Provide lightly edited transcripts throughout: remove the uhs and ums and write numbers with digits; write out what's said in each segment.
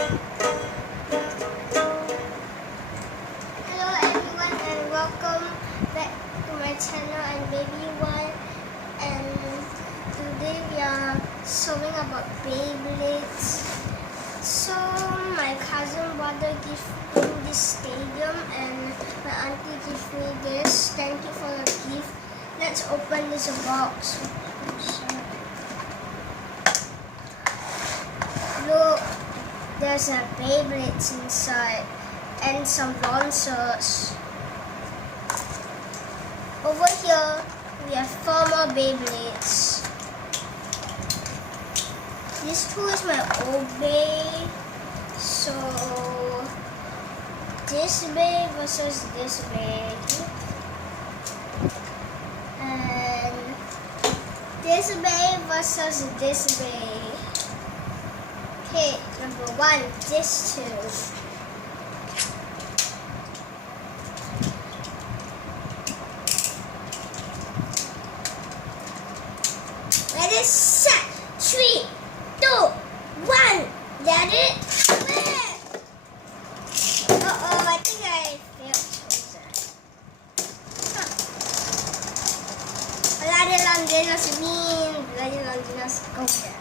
Hello everyone and welcome back to my channel and baby one, and today we are showing about Beyblades. So my cousin brother gave me this stadium and my auntie gave me this. Thank you for the gift. Let's open this box. Look, there's a Beyblades inside and some launchers. Over here we have 4 more Beyblades. This two is my old Bey. So this Bey versus this Bey. And this Bey versus this Bey. Okay, number 1, this two. Ready, set, 3, 2, 1. That it. Uh-oh, I think I failed chosen. Lady Longinus win. Lady Longinus go there.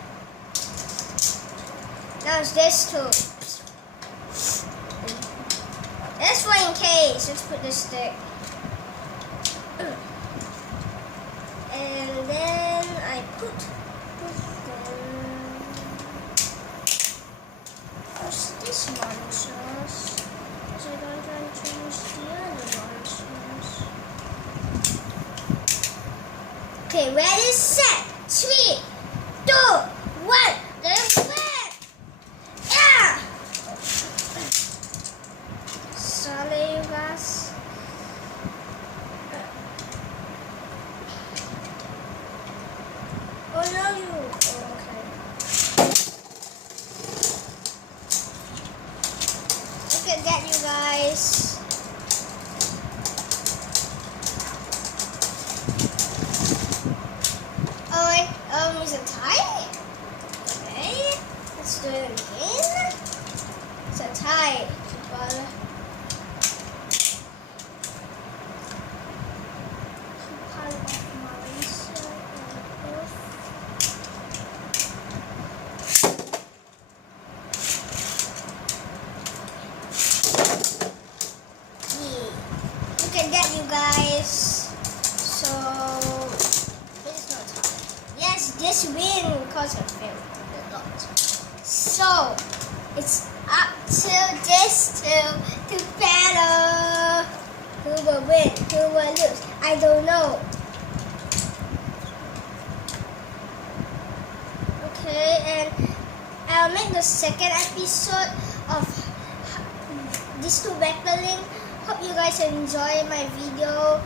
Now it's this two. This one in case. Let's put this stick. And then I put what's this launchers? So I don't want to use the other launchers. Okay, ready, set, 3, 2, 1. Let's win! Yeah! Sorry, you guys. Oh no, you. Oh, okay. Look at that, you guys. Oh, it's a tie? Okay. Let's do it again. It's a tie. Look at that, you guys. So it's not time. Yes, this win because I failed a lot. So it's up to this two to battle. Who will win? Who will lose? I don't know. Okay, and I'll make the second episode of these two battling. Hope you guys enjoy my video,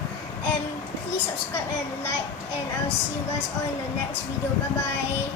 and please subscribe and like, and I'll see you guys all in the next video. Bye bye.